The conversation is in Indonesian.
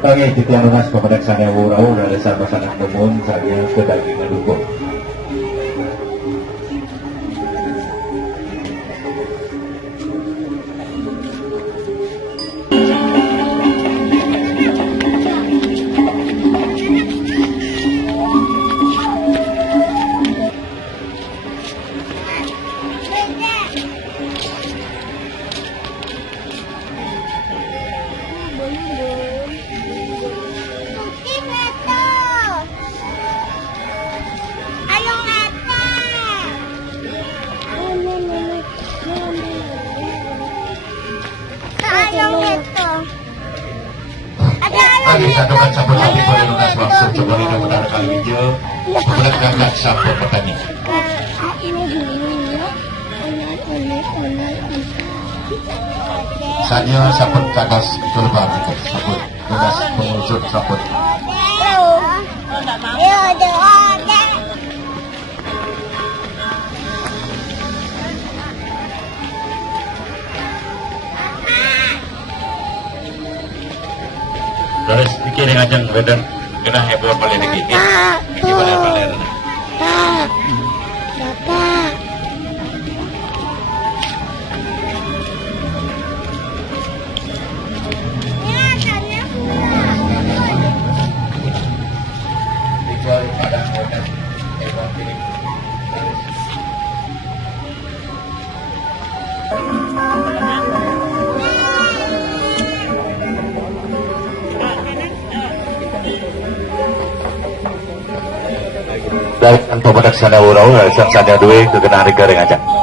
Kami titian lunas pemeriksaan yang wurau dari pasangan umum saya ke daging dukung. Disatukan sabun api pada lunas waktu coba ini benar kali hijau kemudian gagak sabun petani saya sabun kadas turban sabun lunas pengusut sabun terus pikirin aja ngedeng kena heboh paling dikit gimana paling Bapak dari pemeriksaan urau dari sana dua kegenaan negara ngajak